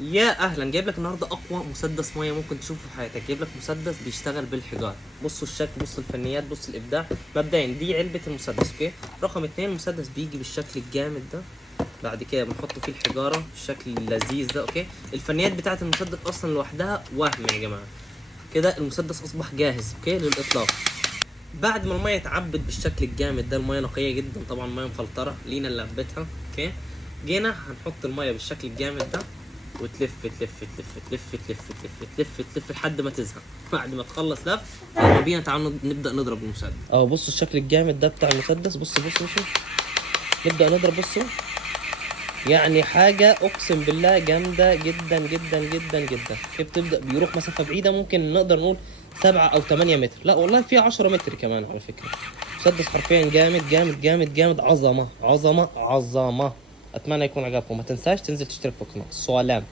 يا اهلا، جايب لك النهارده اقوى مسدس ميه ممكن تشوفه في حياتك. جايب لك مسدس بيشتغل بالحجار. بصوا الشكل، بصوا الفنيات، بصوا الابداع. مبدئيا دي علبه المسدس، اوكي. رقم اتنين، المسدس بيجي بالشكل الجامد ده. بعد كده بنحط فيه الحجاره بالشكل اللذيذ ده، اوكي. الفنيات بتاعه المسدس اصلا لوحدها وهم يا جماعه. كده المسدس اصبح جاهز، اوكي، للاطلاق. بعد ما الميه اتعبت بالشكل الجامد ده، الميه نقيه جدا طبعا، ميه مفلتره لينا اللي عبتها، اوكي. جينا هنحط الميه بالشكل الجامد ده، وتلف تلف تلف تلف تلف تلف تلف تلف لحد ما تزهق. بعد ما تخلص لف، يلا بينا تعالوا نبدا نضرب المسدس. بصوا الشكل الجامد ده بتاع المسدس. بصوا نبدا نضرب. بصوا يعني حاجه اقسم بالله جامده جدا جدا جدا جدا. بتبدا بيروح مسافه بعيده، ممكن نقدر نقول 7 أو 8 متر، لا والله في 10 متر كمان على فكره. مسدس حرفيا جامد جامد جامد جامد، عظمه عظمه عظمه. اتمنى يكون عجبكم. ما تنساش تنزل تشترك في القناه. سلام.